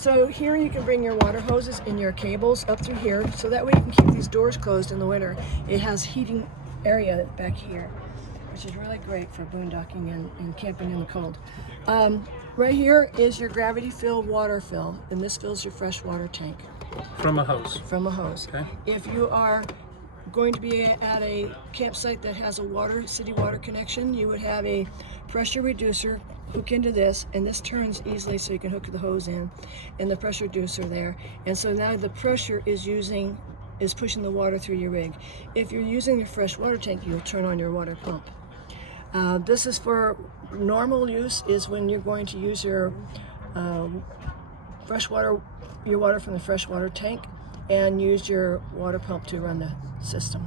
So here you can bring your water hoses and your cables up through here, so that way you can keep these doors closed in the winter. It has heating area back here, which is really great for boondocking and camping in the cold. Right here is your gravity fill water fill, and this fills your freshwater tank. From a hose? From a hose. Okay. If you are going to be at a campsite that has a city water connection, you would have a pressure reducer hook into this, and this turns easily so you can hook the hose in, and the pressure reducer there. And so now the pressure is pushing the water through your rig. If you're using your freshwater tank, you'll turn on your water pump. This is for normal use, is when you're going to use your water from the freshwater tank and use your water pump to run the system.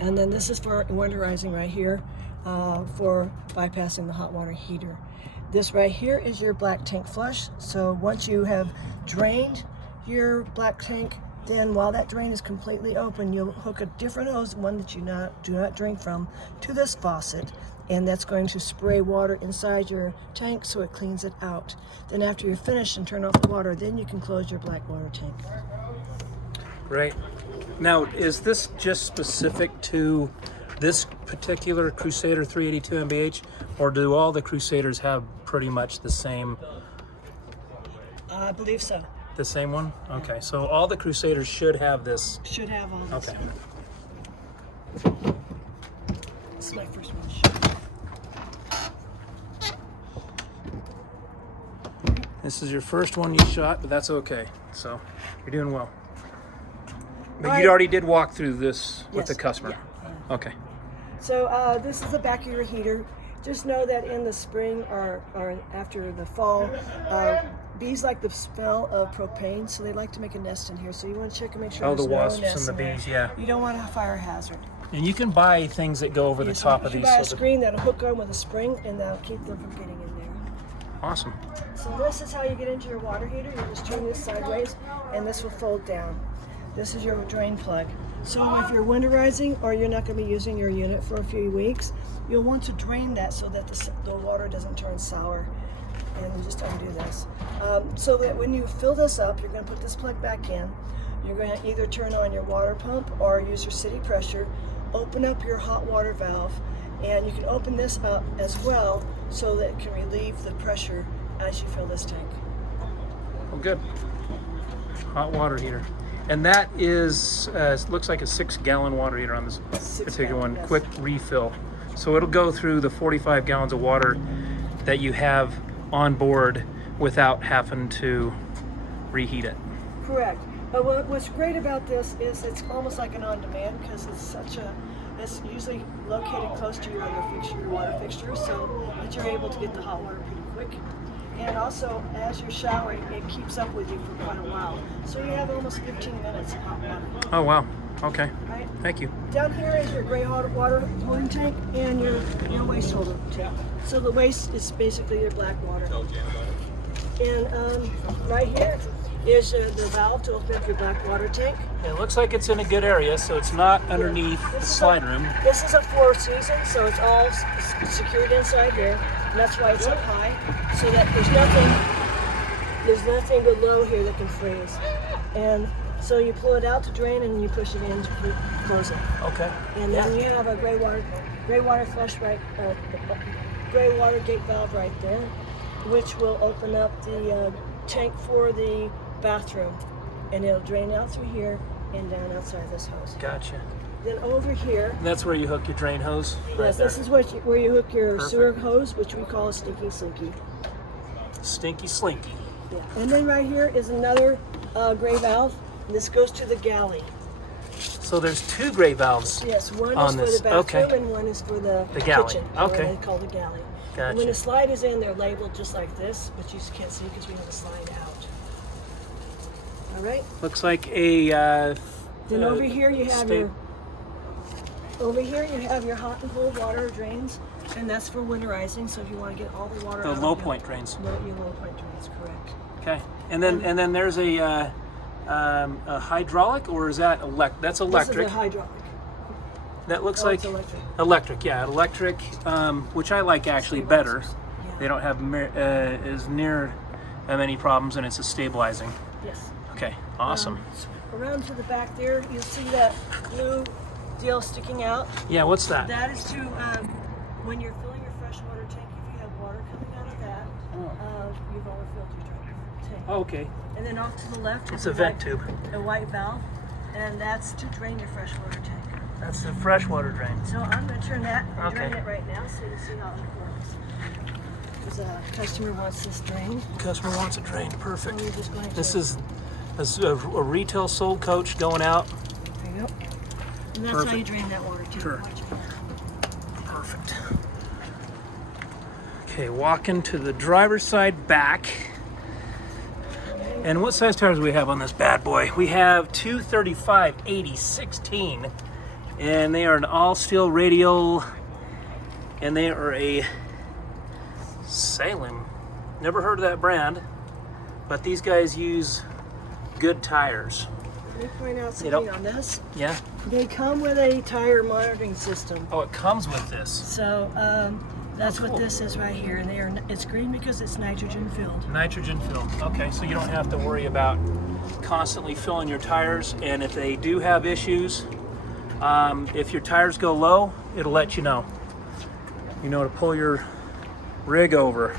And then this is for winterizing right here, for bypassing the hot water heater. This right here is your black tank flush. So once you have drained your black tank, then while that drain is completely open, you'll hook a different hose, one that you do not drink from, to this faucet, and that's going to spray water inside your tank so it cleans it out. Then after you're finished and turn off the water, then you can close your black water tank. Right. Now, is this just specific to this particular Crusader 382Mbh, or do all the Crusaders have pretty much the same? I believe so. The same one? Okay, so all the Crusaders should have this. Should have all this. Okay. This is my first one. This is your first one you shot, but that's okay. So you're doing well. But Right. you already did walk through this with Yes. the customer. Yeah. Okay. So this is the back of your heater. Just know that in the spring or after the fall, bees like the smell of propane, so they like to make a nest in here. So you want to check and make sure Oh, there's the no wasps nests and the in there. bees, yeah. You don't want a fire hazard. And you can buy things that go over the top of you these. buy a so that- screen that'll hook on with a spring, and that'll keep them from getting in there. Awesome. So this is how you get into your water heater. You just turn this sideways, and this will fold down. This is your drain plug. So if you're winterizing or you're not going to be using your unit for a few weeks, you'll want to drain that so that the water doesn't turn sour. And you just undo this. So that when you fill this up, you're going to put this plug back in. You're going to either turn on your water pump or use your city pressure, open up your hot water valve, and you can open this up as well so that it can relieve the pressure as you fill this tank. Well, good. Hot water heater. And that is, looks like a 6-gallon water heater on this particular one. Yes. Quick refill. So it'll go through the 45 gallons of water that you have on board without having to reheat it. Correct. But what's great about this is it's almost like an on-demand, because it's usually located close to your water fixture, so that you're able to get the hot water pretty quick. And also, as you're showering, it keeps up with you for quite a while. So you have almost 15 minutes of hot water. Oh, wow. Okay. Right? Thank you. Down here is your gray hot water holding tank and your waste holder tank. So the waste is basically your black water. And right here is the valve to open up your black water tank. It looks like it's in a good area, so it's not underneath the slide room. This is a 4-season, so it's all secured inside here. And that's why it's up high, so that there's nothing below here that can freeze. And so you pull it out to drain, and you push it in to close it. Okay. And then you have a gray water flush gray water gate valve right there, which will open up the tank for the bathroom, and it'll drain out through here and down outside this hose. Gotcha. Then over here, And that's where you hook your drain hose? Right yes, there. this is where you hook your Perfect. sewer hose, which we call a stinky slinky. Stinky slinky. Yeah. And then right here is another gray valve. And this goes to the galley. So there's 2 gray valves. Yes, one On is for this, the bathroom, okay. and one is for the galley, kitchen. okay. They call the galley. Gotcha. And when the slide is in, they're labeled just like this, but you just can't see because we have a slide out. All right. Looks like a. Then over here you have sta- your. Over here you have your hot and cold water drains, and that's for winterizing. So if you want to get all the water The out low of point drains. your low point drains, correct. Okay. And then there's a hydraulic, or is that that's electric? This is a hydraulic. That looks Oh, like it's electric. electric, yeah, electric, which I like actually better. Yeah. They don't have as near have any problems, and it's a stabilizing. Yes. Okay, awesome. Around to the back there, you'll see that blue deal sticking out. Yeah, what's that? That is to, when you're filling your freshwater tank, if you have water coming out of that, you've overfilled your tank. Oh, okay. And then off to the left It's is a vent tube. a white valve, and that's to drain your freshwater tank. That's the freshwater drain. So I'm going to turn that and Okay. drain it right now so you see how it works. Because a customer wants this drained. Customer wants it drained. Perfect. So you're just going to, This is a retail sold coach going out. there you go. And that's how you drain that water too. Sure. Watch. Perfect. Okay, walking to the driver's side back. And what size tires do we have on this bad boy? We have 235/80/16, and they are an all steel radial, and they are a Salem. Never heard of that brand, but these guys use good tires. Let me point out something on this. Yeah. They come with a tire monitoring system. Oh, it comes with this. So that's what this is right here. And it's green because it's nitrogen filled. Nitrogen filled. Okay, so you don't have to worry about constantly filling your tires. And if they do have issues, if your tires go low, it'll let you know. You know to pull your rig over.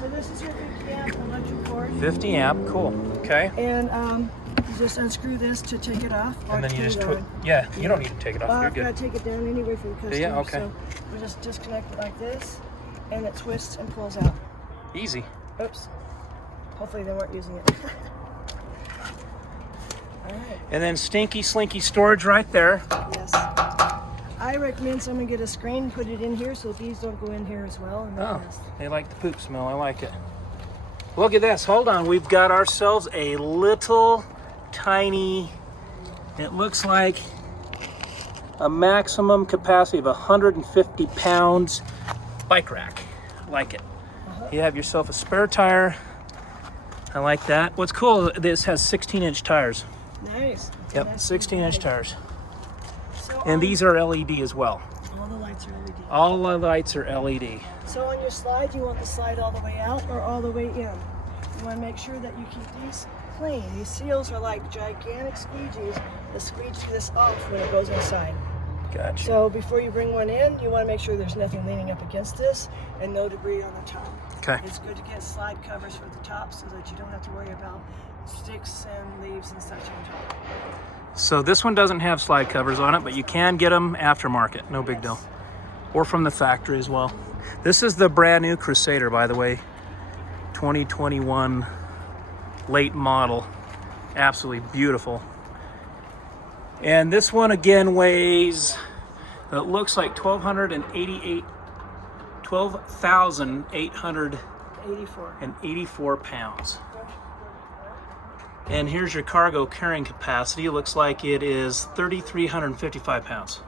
So this is your 50 amp electric cord. 50 amp, cool. Okay. And you just unscrew this to take it off. And then you just yeah, you don't need to take it off. You're I've got good. to take it down anyway for the customer. Yeah, okay. So we just disconnect it like this, and it twists and pulls out. Easy. Oops. Hopefully they weren't using it. All right. And then stinky slinky storage right there. Yes. I recommend someone get a screen, put it in here so these don't go in here as well. And Oh, they like the poop smell. I like it. Look at this. Hold on. We've got ourselves a little tiny, it looks like a maximum capacity of 150 pounds bike rack. I like it. You have yourself a spare tire. I like that. What's cool, this has 16-inch tires. Nice. Yep, Nice 16-inch tires. So And these are LED as well. all the lights are LED. All the lights are LED. So on your slide, you want the slide all the way out or all the way in? You want to make sure that you keep these clean. These seals are like gigantic squeegees that squeegee this off when it goes inside. Gotcha. So before you bring one in, you want to make sure there's nothing leaning up against this and no debris on the top. Okay. It's good to get slide covers for the top so that you don't have to worry about sticks and leaves and such on top. So this one doesn't have slide covers on it, but you can get them aftermarket. No big deal. Or from the factory as well. This is the brand new Crusader, by the way. 2021 late model. Absolutely beautiful. And this one again weighs, it looks like 12,884 pounds. And here's your cargo carrying capacity. It looks like it is 3,355 pounds.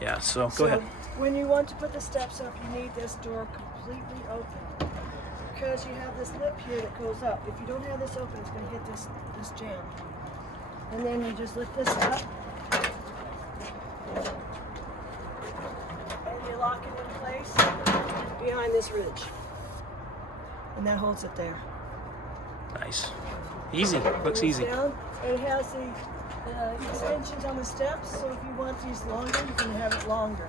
Yeah, so go ahead. When you want to put the steps up, you need this door completely open. Because you have this lip here that goes up. If you don't have this open, it's going to hit this jam. And then you just lift this up. And you lock it in place behind this ridge. And that holds it there. Nice. Easy. Looks easy. Down, it has the extensions on the steps, so if you want these longer, you can have it longer.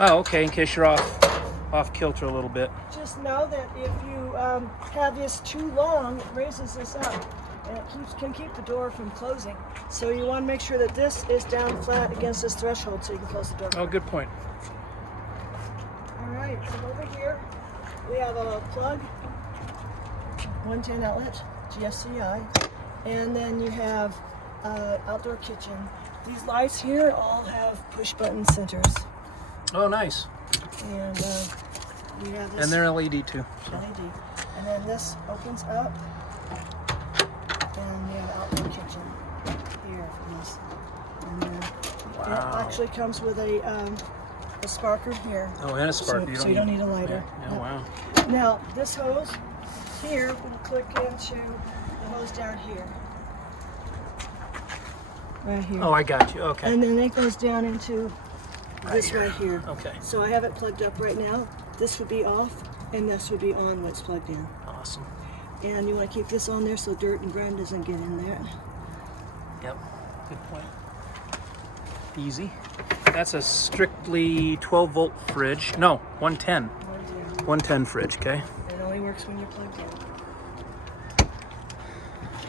Oh, okay, in case you're off kilter a little bit. Just know that if you have this too long, it raises this up, and it can keep the door from closing. So you want to make sure that this is down flat against this threshold so you can close the door. Oh, good point. All right, so over here, we have a plug, 110 outlet, GFCI, and then you have outdoor kitchen. These lights here all have push button centers. Oh, nice. And we have this And they're LED too. LED. And then this opens up, and you have outdoor kitchen here for this. And then it actually comes with a sparker here. Oh, and a spark. So you don't need a lighter. Yeah, wow. Now, this hose here will click into the hose down here. Right here. Oh, I got you. Okay. And then it goes down into this right here. Okay. So I have it plugged up right now. This would be off, And this would be on when it's plugged in. Awesome. And you want to keep this on there so dirt and grime doesn't get in there. Yep. Good point. Easy. That's a strictly 12 volt fridge. No, 110. 110 fridge, okay? It only works when you're plugged in.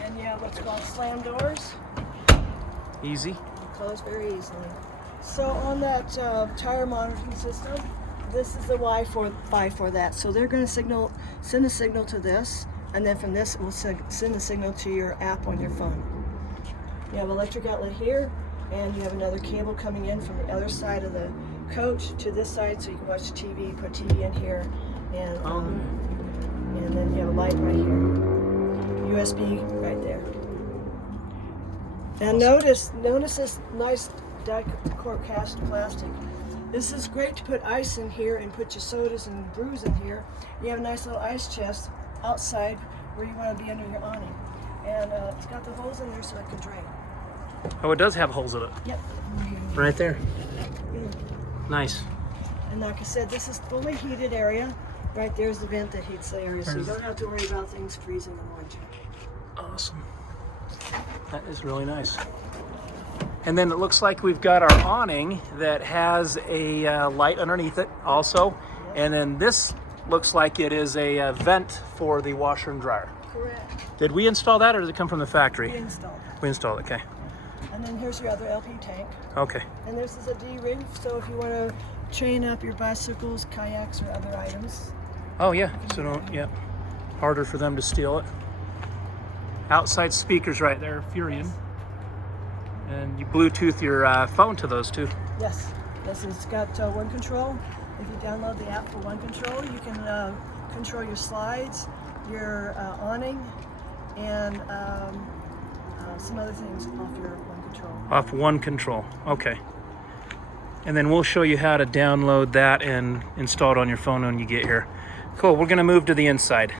And you have what's called slam doors. Easy. They close very easily. So on that tire monitoring system, this is the Wi-Fi for that. So they're going to send a signal to this, and then from this it will send a signal to your app on your phone. You have electric outlet here, and you have another cable coming in from the other side of the coach to this side, so you can watch TV, put TV in here, and then you have a light right here, USB right there. And notice this nice die-cut cast plastic. This is great to put ice in here and put your sodas and brews in here. You have a nice little ice chest outside where you want to be under your awning, and it's got the holes in there so it can drain. Oh, it does have holes in it. Yep. Right there. Yeah. Nice. And like I said, this is fully heated area. Right there's the vent that heats the area, so you don't have to worry about things freezing in the winter. Awesome. That is really nice. And then it looks like we've got our awning that has a light underneath it also. And then this looks like it is a vent for the washer and dryer. Correct. Did we install that or did it come from the factory? We installed it. We installed it, okay. And then here's your other LP tank. Okay. And this is a D-ring, so if you want to chain up your bicycles, kayaks, or other items. Oh yeah, so don't, yeah. Harder for them to steal it. Outside speakers right there, Furion. And you Bluetooth your phone to those too. Yes. This has got One Control. If you download the app for One Control, you can control your slides, your awning, and some other things off your One Control. Off One Control, okay. And then we'll show you how to download that and install it on your phone when you get here. Cool, we're gonna move to the inside.